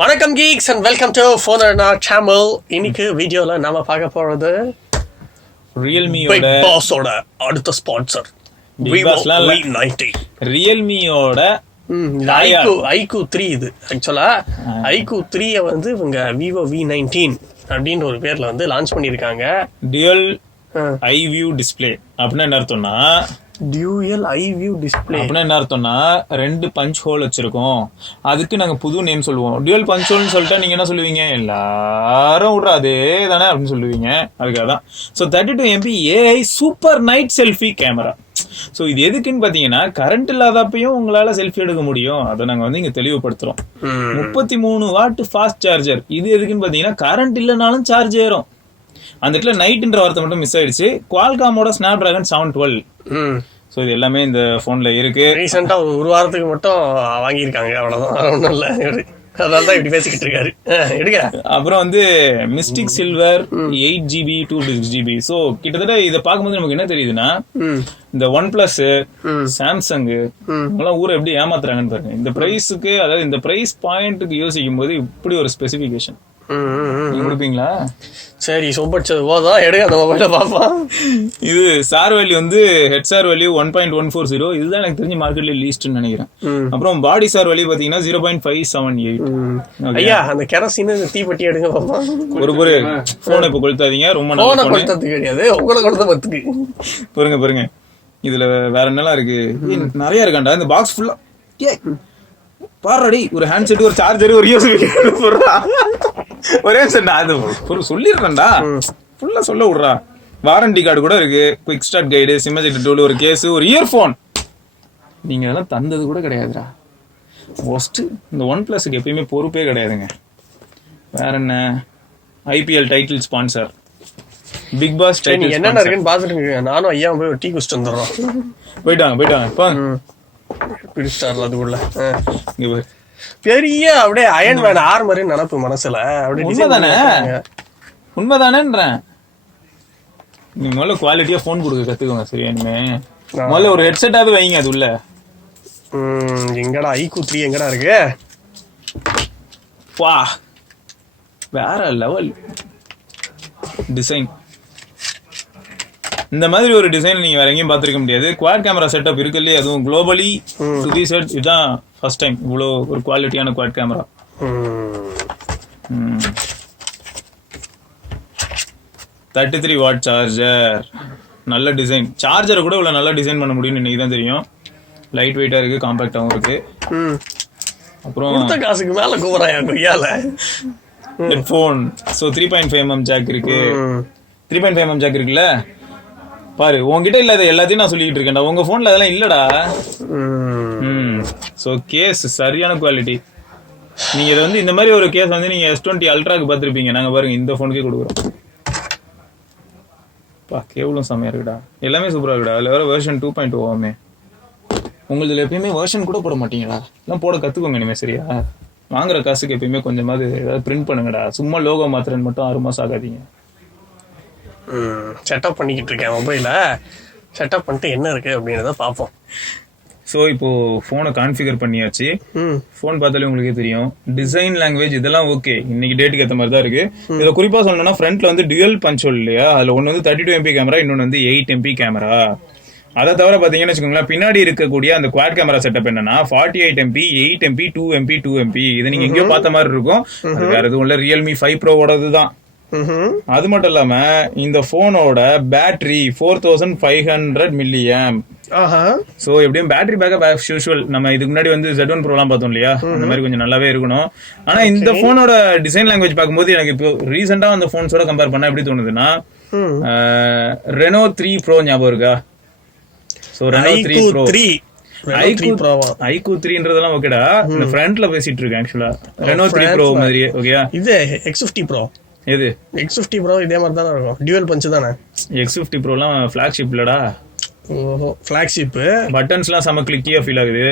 வணக்கம் geeks and welcome to Phone channel. இன்னைக்கு வீடியோல நாம பார்க்க போறது ரியல்மியோட பிக் பாஸோட அடுத்த ஸ்பான்சர் Vivo V19. ரியல்மியோட iQOO 3 இது ஆக்சுவலா iQOO 3 வந்து இவங்க Vivo V19 அப்படின்ற ஒரு பேர்ல வந்து லான்ச் பண்ணிருக்காங்க. டியூயல் ஐ வியூ டிஸ்ப்ளே அப்படின்னா என்ன அர்த்தம்னா டியூயல் ஐ வியூ டிஸ்ப்ளே அப்படின்னா என்ன அர்த்தம்னா 2 பஞ்ச் ஹோல் வச்சிருக்கோம். அதுக்கு நாங்க புது நேம் சொல்லுவோம். டியூயல் பஞ்ச் ஹோல்னு சொல்லிட்டா நீங்க என்ன சொல்லுவீங்க, எல்லாரும் விடுற அதே தானே அப்படின்னு சொல்லுவீங்க. அதுக்காக தான். So 32 MP AI super night selfie camera. So இது எதுக்குன்னு பாத்தீங்கன்னா கரண்ட் இல்லாதப்பையும் உங்களால செல்ஃபி எடுக்க முடியும். அதை நாங்க வந்து இங்க தெளிவுபடுத்துறோம். 33 வாட் ஃபாஸ்ட் சார்ஜர். இது எதுக்குன்னு பாத்தீங்கன்னா கரண்ட் இல்லைனாலும் சார்ஜ் ஏறும். அந்த இடத்துல நைட்ன்ற வார்த்தை மட்டும் மிஸ் ஆயிடுச்சு. குவால்காமோட ஸ்னாப்டிராகன் 712. ஸோ இது எல்லாமே இந்த போன்ல இருக்கு. ரீசெண்டா ஒரு வாரத்துக்கு மட்டும் வாங்கியிருக்காங்க, அவ்வளவுதான், ஒன்றும் இல்லை. அதனாலதான் இப்படி பேசிக்கிட்டு இருக்காரு. எடுக்க அப்புறம் வந்து mystic silver 8GB 256GB. So கிட்டத்தட்ட இதை பார்க்கும்போது நமக்கு என்ன தெரியுதுன்னா இந்த OnePlus சாம்சங் எல்லாம் ஊரை எப்படி ஏமாத்துறாங்கன்னு பாருங்க. இந்த பிரைஸுக்கு, அதாவது இந்த பிரைஸ் பாயிண்ட்டுக்கு யோசிக்கும் போது இப்படி ஒரு ஸ்பெசிபிகேஷன் கொடுப்பீங்களா? சரி, சொப்படிச்சது போதும், எடுங்க அந்த மொபைல பாப்போம். இது சார் வேல்யூ வந்து ஹெட் சார் வேல்யூ 1.140. இதுதான் எனக்கு தெரிஞ்ச மார்க்கெட்ல லீஸ்ட்னு நினைக்கிறேன். அப்புறம் பாடி சார் வேல்யூ பாத்தீங்கன்னா 0.578. ஐயா, அந்த கெரசின் தீப்பெட்டி எடுங்க பாப்போம். ஒரு போனை இப்ப கொளுத்தாதீங்க, ரொம்ப நல்லா கொளுத்தது கிடையாது, உங்களை கொளுத்த பத்துக்கு. பாருங்க இதுல வேற என்னெல்லாம் இருக்கு, நிறைய இருக்காண்டா. இந்த பாக்ஸ் ஃபுல்லா பாருடி, ஒரு ஹேண்ட்செட், ஒரு சார்ஜர், ஒரு யூஎஸ்பி ஒரே அது சொல்லிடுறேன்டா, ஃபுல்லா சொல்ல விடுறா. வாரண்டி கார்டு கூட இருக்கு, குவிக் ஸ்டார்ட் கைடு, சிம்மஜெக்ட் டூல், ஒரு கேஸ், ஒரு இயர்போன். நீங்க அதெல்லாம் தந்தது கூட கிடையாதுடா. ஃபர்ஸ்ட் இந்த OnePlusக்கு எப்பயுமே பொறுப்பே கிடையாதுங்க. வேற என்ன, IPL title sponsor, Bigg Boss title என்னென்ன இருக்குன்னு பாத்துட்டு நானும் ஐயா போய் டீ குடிச்சிட்டு வந்துடுறோம். போயிட்டாங்க அதுக்குள்ள பெரிய அப்படியே அயன் மேன் ஆர்மர் நினப்பு மனசுல. உண்மைதானேன்றேன். நீ முதல்ல குவாலிட்டியா போன் கொடுக்க கத்துக்கோங்க. சரியா, முதல்ல ஒரு ஹெட்செட்டாவது வைங்க. அது உள்ள எங்கடா iQOO 3 எங்கடா இருக்கு? வா, வேற லெவல் டிசைன். இந்த மாதிரி ஒரு டிசைன் நீங்க வேற எங்கேயும் பார்த்திருக்க முடியாது. குவாட் கேமரா செட்டப் இருக்குல்லையே, அதுவும் குளோபலி இதுதான் ஃபர்ஸ்ட் டைம் இவ்வளோ ஒரு குவாலிட்டியான குவாட் கேமரா. 33 வாட் சார்ஜர், நல்ல டிசைன். சார்ஜரை கூட இவ்வளவு நல்லா டிசைன் பண்ண முடியும்னு இன்னைக்கு தான் தெரியும். லைட் வெயிட்டா இருக்கு, காம்பாக்டாவும் இருக்கு. அப்புறம் காசுக்கு மேல கூறாயா கொய்யால ஹெட்போன். ஸோ 3.5mm ஜாக் இருக்கு. 3.5mm ஜாக் இருக்குல்ல, பாரு உங்ககிட்ட இல்லாத எல்லாத்தையும் நான் சொல்லிட்டு இருக்கேன்டா. உங்க போன்ல அதெல்லாம் இல்லடா. சோ கேஸ் சரியான குவாலிட்டி. நீங்க இதை வந்து இந்த மாதிரி ஒரு கேஸ் வந்து நீங்க S20 அல்ட்ராக்கு பார்த்திருப்பீங்க. நாங்க பாருங்க இந்த போனுக்கே கொடுக்குறோம். கேவலம் செமையா இருக்குடா, எல்லாமே சூப்பரா இருக்குடா. அதுல வேற வெர்ஷன் 2.0 ஆமே. உங்களுக்கு எப்பயுமே வெர்ஷன் கூட போட மாட்டீங்களா? எல்லாம் போட கத்துக்கோங்க இனிமே. சரியா, வாங்குற காசுக்கு எப்பயுமே கொஞ்சமாவது ஏதாவது பிரிண்ட் பண்ணுங்கடா. சும்மா லோகோ மாத்திரன்னு மட்டும் 6 மாசம் ஆகாதீங்க. செட்டப் பண்ணிக்கிட்டு இருக்கேன் மொபைல. செட்டப் பண்ணிட்டு என்ன இருக்கு அப்படின்றத பார்ப்போம். ஸோ இப்போ ஃபோனை கான்ஃபிகர் பண்ணியாச்சு. ஃபோன் பார்த்தாலே உங்களுக்கே தெரியும். டிசைன், லாங்குவேஜ் இதெல்லாம் ஓகே, இன்னைக்கு டேட்டுக்கு ஏற்ற மாதிரி தான் இருக்கு. இதில் குறிப்பாக சொல்லணும்னா ஃப்ரண்ட்ல வந்து டியூயல் பஞ்ச் ஹோல் இல்லையா, அதில் ஒன்று வந்து 32 MP கேமரா, இன்னொன்று வந்து 8 MP கேமரா. அதை தவிர பார்த்தீங்கன்னு வச்சுக்கோங்களேன், பின்னாடி இருக்கக்கூடிய அந்த குவாட் கேமரா செட்டப் என்னன்னா 48 MP, 8 MP, 2 MP, 2 MP. இதை நீங்க எங்கேயோ பார்த்த மாதிரி இருக்கும். அது வேற எதுவும் இல்லை, ரியல்மி 5 ப்ரோவோடது தான். அது மட்டும் இல்லாம இந்த போனோட பேட்டரி 4500 mAh. சோ எப்படியும் பேட்டரி பேக்கப் ஆஸ் யூசுவல் நம்ம இதுக்கு முன்னாடி வந்து Z1 Pro எல்லாம் பார்த்தோம் இல்லையா, அந்த மாதிரி கொஞ்சம் நல்லாவே இருக்கணும். ஆனா இந்த போனோட டிசைன் லாங்குவேஜ் பார்க்கும்போது எனக்கு இப்போ ரீசெண்டா அந்த போன்ஸோட கம்பேர் பண்ணா எப்படி தோணுதுன்னா, Reno 3 Pro ஞாபகம் இருக்கா? சோ Reno 3 Pro, iQOO 3ன்றதெல்லாம் ஓகேடா. இந்த ஃப்ரண்ட்ல பேசிட்டு இருக்கேன் ஆக்சுவலா. Reno 3 Pro மாதிரியே ஓகேயா. இது X50 Pro. எது X50 Pro இதே மாதிரி தானே இருக்கும், டியூயல் பஞ்ச் தானே. X50 Pro எல்லாம் ஃபிளாக்ஷிப் இல்லடா. ஓஹோ, ஃபிளாக்ஷிப். பட்டன்ஸ்லாம் செம கிளிக்கியா ஃபீல் ஆகுது.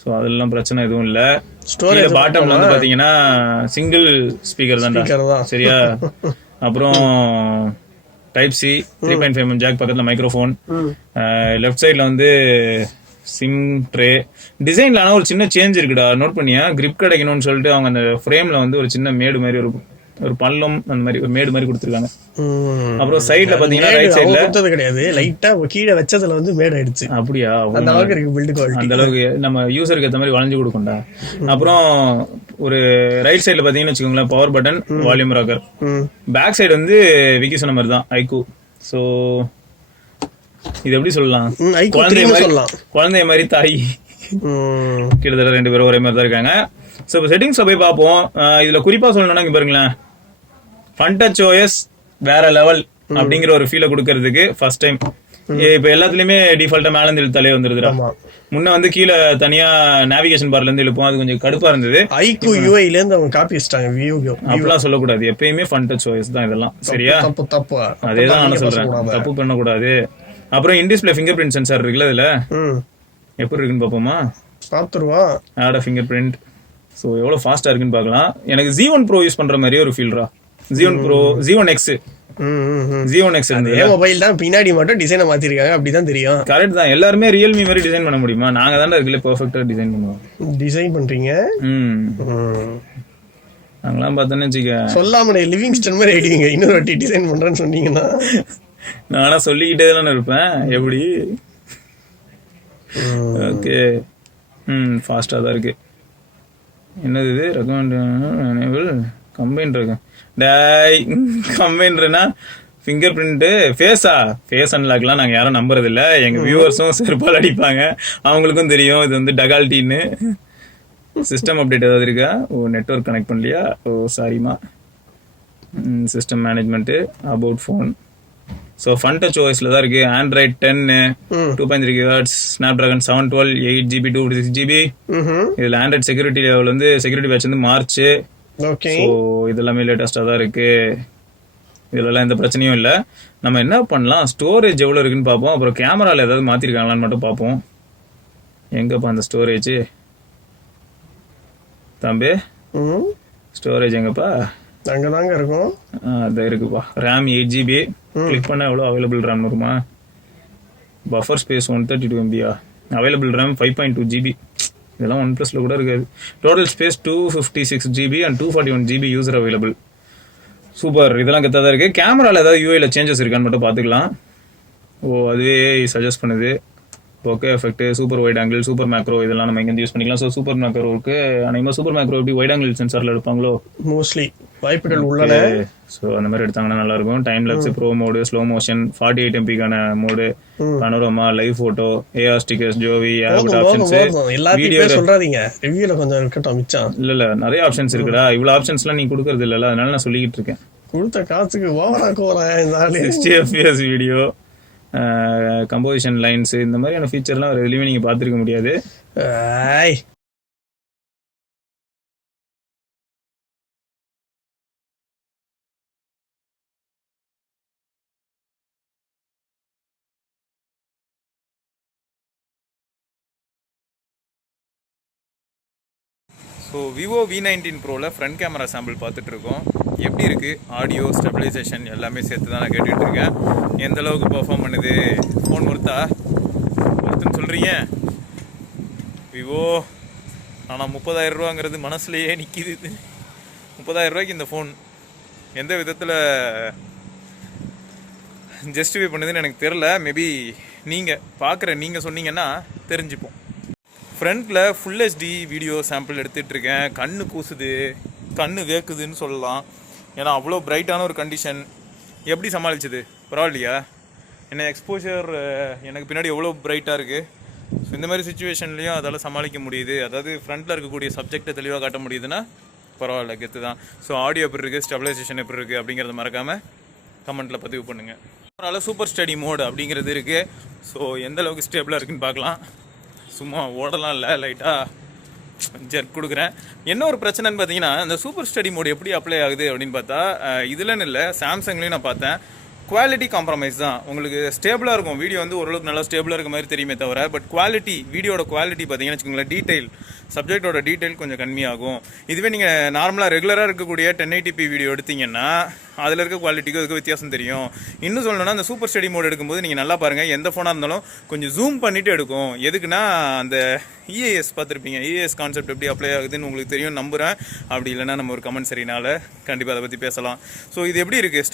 சோ அதெல்லாம் பிரச்சனை எதுவும் இல்ல. ஸ்டோரேஜ் பாட்டம்ல வந்து பாத்தீங்கன்னா சிங்கிள் ஸ்பீக்கர் தான்டா. சரியா, அப்புறம் டைப் C 3.5mm ஜாக், பக்கத்துல மைக்ரோஃபோன். லெஃப்ட் சைடுல வந்து சிம் ட்ரே டிசைன்ல ஆனா ஒரு சின்ன சேஞ்ச் இருக்குடா. நோட் பண்ணியா? கிரிப் கிடைக்கணும்னு சொல்லிட்டு அவங்க அந்த ஃப்ரேம்ல வந்து ஒரு சின்ன மேடு மாதிரி ஒரு பள்ளம் அந்த மாதிரி ஒரு மேடு மாதிரி கொடுத்துருக்காங்க. அப்புறம் சைடுல பாத்தீங்கன்னா ரைட் சைடுல கொடுத்தது கிடையாது, லைட்டா கீழே வச்சதுல வந்து மேடு ஆயிடுச்சு. அப்படியா? அந்த அளவுக்கு இருக்கு பில்ட் குவாலிட்டி. அந்த அளவுக்கு நம்ம யூசருக்கு ஏற்ற மாதிரி வளைஞ்சு கொடுக்கும்டா. அப்புறம் ஒரு ரைட் சைடுல பாத்தீங்கன்னு வச்சுக்கோங்களேன், power button, volume rocker. Back side வந்து விக்கி சொன்ன மாதிரி தான் ஐக்கூ. ஸோ இது எப்படி சொல்லலாம், குழந்தைய மாதிரி தாய். கிட்டத்தட்ட 2 பேரும் ஒரே மாதிரி தான் இருக்காங்க. ஸோ இப்போ செட்டிங்ஸ்ல போய் பார்ப்போம். இதுல குறிப்பா சொல்லணும்னா இங்க பாருங்களேன், ஃபன் டச் ஓஎஸ் வேற லெவல் அப்படிங்கிற ஒரு ஃபீலை கொடுக்கறதுக்கு ஃபர்ஸ்ட் டைம். இப்ப எல்லாத்துலயுமே டிஃபால்ட்டா மேல இருந்து இழுத்தாலே வந்துருதுடா. முன்ன வந்து கீழே தனியா நேவிகேஷன் பார்ல இருந்து இழுப்போம், அது கொஞ்சம் கடுப்பா இருந்தது. ஐக்கூ யூஐல இருந்து அவங்க காப்பி வச்சிட்டாங்க. அப்படிலாம் சொல்லக்கூடாது, எப்பயுமே ஃபன் டச் ஓஎஸ் தான் இதெல்லாம். சரியா? தப்பு. அதேதான் நான் சொல்றேன், தப்பு பண்ணக்கூடாது. அப்புறம் இன்டிஸ்பிளே ஃபிங்கர் பிரிண்ட் சென்சார் இருக்குல்ல, இதுல எப்படி இருக்குன்னு பாப்போமா? பாத்துருவோம். Add finger print. ஸோ எவ்வளவு ஃபாஸ்டா இருக்குன்னு பார்க்கலாம். எனக்கு Z1 Pro யூஸ் பண்ற மாதிரியே ஒரு ஃபீல்ரா. Z1 Pro, Z1 X, Z1 X இருந்தது. மொபைல் தான் பின்னாடி மட்டும் டிசைனை மாத்திருக்காங்க, அப்படிதான் தெரியும். கரெக்ட் தான். எல்லாருமே ரியல்மி மாதிரி டிசைன் பண்ண முடியுமா? நாங்க தானே இருக்குல்ல பெர்ஃபெக்ட்டா டிசைன் பண்ணுவோம். டிசைன் பண்றீங்க. நாங்களாம் பார்த்தோன்னு வச்சுக்க, சொல்லாம லிவிங்ஸ்டன் மாதிரி ஆயிடுவீங்க. இன்னொரு வாட்டி டிசைன் பண்றேன்னு சொன்னீங்கன்னா நானா சொல்லிக்கிட்டே தானே இருப்பேன். எப்படி? ஓகே, ஃபாஸ்டா தான் இருக்கு. என்னது இது? ரெக்கமெண்ட் எனேபிள் கம்பைன் இருக்கு. டேய், கம்பைன்ட்னா ஃபிங்கர் பிரிண்ட் ஃபேஸ் அன்லாக்லாம் நாங்கள் யாரும் நம்புறது இல்லை. எங்கள் வியூவர்ஸும் செருப்பால் அடிப்பாங்க, அவங்களுக்கும் தெரியும் இது வந்து டகால்டின்னு. சிஸ்டம் அப்டேட் ஏதாவது இருக்கா? ஓ, நெட்வொர்க் கனெக்ட் பண்ணலையா? ஓ சாரிமா. System management, about phone. So fun touch ஓஎஸ்ல தான் இருக்கு. Android 10, 2.3 GHz, Snapdragon 712, 8GB, 256GB. இதுல ஆண்ட்ராய்ட் செக்யூரிட்டி லெவல் வந்து செக்யூரிட்டி பேட்ச் வந்து மார்ச். ஸோ இதெல்லாமே லேட்டஸ்டா தான் இருக்கு. இதுலலாம் எந்த பிரச்சனையும் இல்லை. நம்ம என்ன பண்ணலாம், ஸ்டோரேஜ் எவ்வளோ இருக்குன்னு பார்ப்போம். அப்புறம் கேமரால ஏதாவது மாத்திருக்காங்களான்னு மட்டும் பார்ப்போம். எங்கப்பா அந்த ஸ்டோரேஜ் தம்பி? ஸ்டோரேஜ் எங்கப்பா? அங்கதாங்க இருக்கும். அது இருக்குப்பா. RAM 8GB. கிளிக் பண்ண எவ்வளோ அவைலபிள் ரேம் வருமா? Buffer space 132 MB. Available RAM 5.2 GB. இதெல்லாம் OnePlusல கூட இருக்காது. Total space 256 GB and 241 GB user available. Super, இதெல்லாம் கெத்தாக தான் இருக்கு. கேமரால ஏதாவது யூஐல சேஞ்சஸ் இருக்கான்னு மட்டும் பார்த்துக்கலாம். ஓ, அதுவே சஜஸ்ட் பண்ணுது. Okay, effect, super wide angle, super macro, இதெல்லாம் நம்ம எங்கே யூஸ் பண்ணிக்கலாம். ஸோ சூப்பர் மேக்ரோவுக்கு அனைவரும் சூப்பர் மேக்ரோ எப்படி வைட் ஆங்கிள் சென்சாரில் எடுப்பாங்களோ மோஸ்ட்லி வாய்ப்புகள் உள்ளன. ஸோ அந்த மாதிரி எடுத்தாங்கன்னா நல்லா இருக்கும். Time lapse, pro mode, slow motion, 48 MPக்கான mode, panorama, live photo, AR stickers, Jovi, options. Video சொல்றாதீங்க, ரிவ்யூல கொஞ்சம் இருக்கட்டும் மிச்சம். இல்ல நிறைய ஆப்ஷன்ஸ் இருக்குடா. இவ்வளவு ஆப்ஷன்ஸ்லாம் நீ கொடுக்கறது இல்லைல்ல, அதனால நான் சொல்லிக்கிட்டு இருக்கேன். கொடுத்த காசுக்கு ஓவரா கோரேன். 60 FPS வீடியோ, கம்போசிஷன் லைன்ஸ், இந்த மாதிரியான ஃபீச்சர்லாம் எதுலையுமே நீங்க பார்த்துருக்க முடியாது. ஸோ விவோ V19 ப்ரோவில் ஃப்ரண்ட் கேமரா சாம்பிள் பார்த்துட்டு இருக்கோம். எப்படி இருக்குது, ஆடியோ ஸ்டெபிலைசேஷன் எல்லாமே சேர்த்து தான் நான் கேட்டுட்டு இருக்கேன். எந்த அளவுக்கு பெர்ஃபார்ம் பண்ணுது, ஃபோன் ஒருத்தன்னு சொல்கிறீங்க விவோ. ஆனால் 30,000 ரூபாங்கிறது மனசுலையே நிற்கிது. 30,000 ரூபாய்க்கு இந்த ஃபோன் எந்த விதத்தில் ஜஸ்டிஃபை பண்ணுதுன்னு எனக்கு தெரில. மேபி நீங்கள் சொன்னீங்கன்னா தெரிஞ்சுப்போம். ஃப்ரண்ட்டில் ஃபுல் HD வீடியோ சாம்பிள் எடுத்துகிட்ருக்கேன். கண்ணு கூசுது, கண்ணு வேக்குதுன்னு சொல்லலாம். ஏன்னா அவ்வளோ பிரைட்டான ஒரு கண்டிஷன். எப்படி சமாளிச்சது? பரவாயில்லையா? என்ன எக்ஸ்போஷர் எனக்கு பின்னாடி எவ்வளோ பிரைட்டாக இருக்குது. ஸோ இந்த மாதிரி சுச்சுவேஷன்லேயும் அதால் சமாளிக்க முடியுது. அதாவது ஃப்ரண்ட்டில் இருக்கக்கூடிய சப்ஜெக்டை தெளிவாக காட்ட முடியுதுன்னா பரவாயில்ல, கெத்து தான். ஸோ ஆடியோ எப்படி இருக்குது, ஸ்டெபிலைசேஷன் எப்படி இருக்குது அப்படிங்கிறத மறக்காமல் கமெண்ட்டில் பதிவு பண்ணுங்கள். அதனால் சூப்பர் ஸ்டடி மோடு அப்படிங்கிறது இருக்குது. ஸோ எந்த அளவுக்கு ஸ்டேபிளாக இருக்குதுன்னு பார்க்கலாம். சும்மா ஓடலாம் இல்லை, லைட்டாக ஜெர்க் கொடுக்குறேன். என்ன ஒரு பிரச்சனைன்னு பார்த்தீங்கன்னா, இந்த சூப்பர் ஸ்டடி மோடு எப்படி அப்ளை ஆகுது அப்படின்னு பார்த்தா, இதுலன்னு இல்லை, சாம்சங்லேயும் நான் பார்த்தேன். குவாலிட்டி காம்ப்ரமைஸ் தான். உங்களுக்கு ஸ்டேபிளாக இருக்கும் வீடியோ வந்து ஓரளவுக்கு நல்லா ஸ்டேபிளாக இருக்க மாதிரி தெரியுமே தவிர, பட் குவாலிட்டி வீடியோட குவாலிட்டி பார்த்தீங்கன்னு வச்சுக்கோங்களேன், டீட்டெயில் சப்ஜெக்டோட டீட்டெயில் கொஞ்சம் கம்மியாகும். இதுவே நீங்கள் நார்மலாக ரெகுலராக இருக்கக்கூடிய 1080p வீடியோ எடுத்தீங்கன்னா அதில் இருக்க குவாலிட்டிக்கும் அதுக்கு வித்தியாசம் தெரியும். இன்னும் சொல்லணும்னா அந்த சூப்பர் ஸ்டடி மோட் எடுக்கும்போது நீங்கள் நல்லா பாருங்கள், எந்த ஃபோனாக இருந்தாலும் கொஞ்சம் ஜூம் பண்ணிவிட்டு எடுக்கும். எதுக்குன்னா அந்த இஏஎஸ் பார்த்துருப்பீங்க, இஏஎஸ் கான்செப்ட் எப்படி அப்ளை ஆகுதுன்னு உங்களுக்கு தெரியும் நம்புகிறேன். அப்படி இல்லைன்னா நம்ம ஒரு கமெண்ட் சரினால கண்டிப்பாக அதை பற்றி பேசலாம். ஸோ இது எப்படி இருக்குது,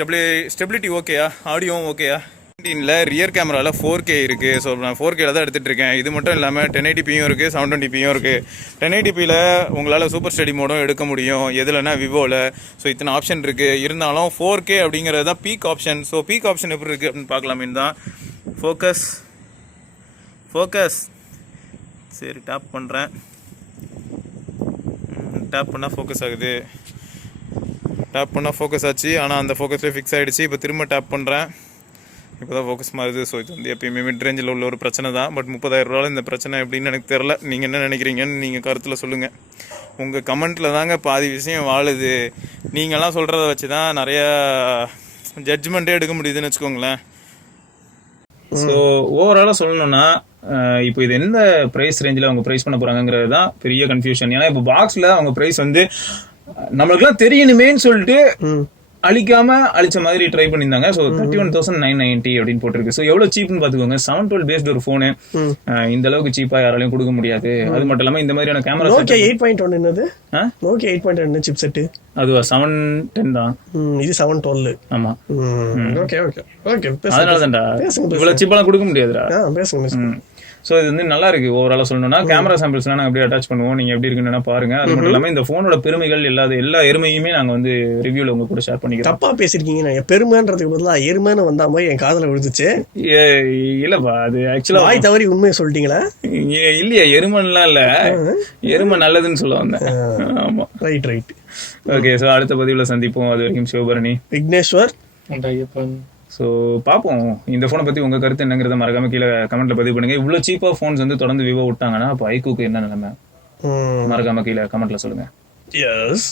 ஸ்டெபிலிட்டி ஓகேயா, ஆடியோவும் ஓகேயா? 19ல் ரியர் கேமராவில் 4K இருக்குது. ஸோ நான் 4Kல தான் எடுத்துகிட்டு இருக்கேன். இது மட்டும் இல்லாமல் 1080pயும் இருக்குது, 720pயும் இருக்குது. 1080pயில் உங்களால் சூப்பர் ஸ்டடி மோடும் எடுக்க முடியும், எதுலன்னா விவோவில். ஸோ இத்தனை ஆப்ஷன் இருக்குது. இருந்தாலும் 4K அப்படிங்கிறது தான் peak option. So peak option எப்படி இருக்குது அப்படின்னு பார்க்கலாமேன்னு தான். ஃபோக்கஸ் சரி டேப் பண்ணுறேன். டேப் பண்ணால் ஃபோக்கஸ் ஆகுது. டேப் பண்ணால் ஃபோக்கஸ் ஆச்சு, ஆனால் அந்த ஃபோக்கஸ்லேயே ஃபிக்ஸ் ஆகிடுச்சு. இப்போ திரும்ப டேப் பண்ணுறேன், இப்போ தான் ஃபோக்கஸ் மாறுது. ஸோ இது வந்து எப்பயுமே மிட் ரேஞ்சில் உள்ள ஒரு பிரச்சனை தான். பட் 30,000 இந்த பிரச்சனை எப்படின்னு எனக்கு தெரில. நீங்கள் என்ன நினைக்கிறீங்கன்னு நீங்கள் கருத்தில் சொல்லுங்கள். உங்கள் கமெண்ட்டில் தாங்க பாதி விஷயம் வாழுது. நீங்கள்லாம் சொல்கிறத வச்சு தான் நிறையா ஜட்ஜ்மெண்ட்டே எடுக்க முடியுதுன்னு வச்சுக்கோங்களேன். ஸோ ஓவராலாக சொல்லணும்னா இப்போ இது எந்த ப்ரைஸ் ரேஞ்சில் அவங்க ப்ரைஸ் பண்ண போகிறாங்கிறது தான் பெரிய கன்ஃபியூஷன். ஏன்னா இப்போ பாக்ஸில் அவங்க ப்ரைஸ் வந்து நம்மளுக்குலாம் தெரியணுமேன்னு சொல்லிட்டு அழிச்ச மாதிரி ட்ரை பண்ணியிருந்தாங்க. ஸோ 31,990 அப்படின்னு போட்டிருக்கு. ஸோ எவ்வளோ சீப்னு பார்த்துக்கோங்க. 712 பேஸ்ட் ஒரு ஃபோனு இந்த அளவுக்கு சீப்பாக யாராலையும் கொடுக்க முடியாது. அது மட்டும் இல்லாமல் இந்த மாதிரியான கேமரா Nokia 8.1 என்னது? Nokia 8.1 சிப் செட்டு அதுவா 710 தான். இது 712. ஆமா. ஓகே அதனால தான்டா இவ்வளோ சீப்பாலாம் கொடுக்க முடியாதுடா. பேசுங்க. ஸோ இது வந்து நல்லா இருக்கு. ஓவராலாக சொல்லணும்னா கேமரா சாம்பிள்ஸ்லாம் நாங்கள் அப்படியே அட்டாச் பண்ணுவோம். நீங்கள் எப்படி இருக்குன்னு பாருங்க. அது மட்டும் இல்லாமல் இந்த ஃபோனோட பெருமைகள் எல்லா எருமையுமே நாங்கள் வந்து ரிவ்யூவில் உங்க கூட ஷேர் பண்ணிக்கிறோம். தப்பா பேசிருக்கீங்க. நான் பெருமைன்றதுக்கு பதிலாக எருமைன்னு வந்த மாதிரி என் காதில் விழுந்துச்சு. இல்லப்பா, அது ஆக்சுவலா வாய் தவறி உண்மையை சொல்லிட்டீங்களா? இல்லையா, எருமன்லாம் இல்ல, எருமை நல்லதுன்னு சொல்ல வந்தேன். ஆமா, ரைட். ஓகே. ஸோ அடுத்த பதிவில் சந்திப்போம். அது வரைக்கும் சிவபரணி, விக்னேஸ்வர். ஸோ பார்ப்போம். இந்த ஃபோனை பற்றி உங்கள் கருத்து என்னங்கிறத மறக்காம கீழே கமெண்ட்ல பதிவு பண்ணுங்க. இவ்வளோ சீப்பாக ஃபோன்ஸ் வந்து தொடர்ந்து விவோ விட்டாங்கன்னா அப்போ ஐக்கூக்கு என்ன நிலைமை, மறக்காம கீழே கமெண்ட்ல சொல்லுங்க. எஸ்.